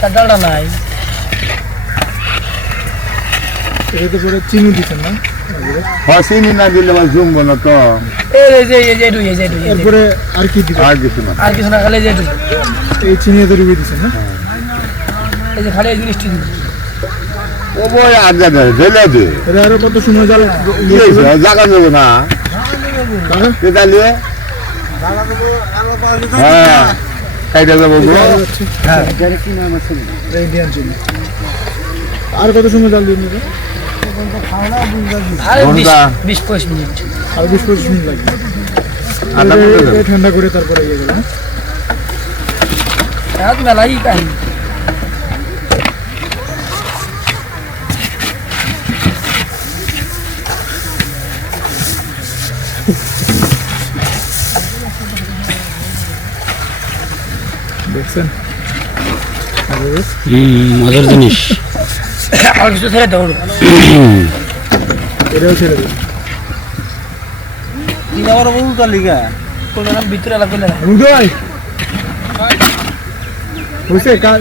তার ডালটা নাই। এতে করে চিনি দিচ্ছেন না? হ্যাঁ চিনি না দিলে আমার জমবো না তো। এরপরে আর কি দিবেন? আর কিছু না। আর কিছু না, খালি যেটু এই চিনি এতে রুবি দিচ্ছেন না? এই যে খালি এই জিনিসটি দিবি। ও বই আগে দে ঢেলে দে। এটা আরো কত সময় জাল কি হয়েছে জায়গা নেবো না কেটা নিয়ে হ্যাঁ খাইতে যাবো গো। হ্যাঁ ইন্ডিয়ান চিনি। আর কত সময় জাল দিবেন এটা? আর ঘন্টা। 20-25 মিনিট। আর 20-25 মিনিট লাগবে। আধা ঘন্টা এটা যাবে। ঠান্ডা করে তারপরে ইয়ে করবেন। রাত মেলাই কাহিনী। দেখছেন? মজার জিনিস। আর কিছু ছেড়ে দৌড় এটাও ছেড়ে দেবেন। কোনো নাম ভিতরে লাগবে না। রুদয় হয়েছে কাল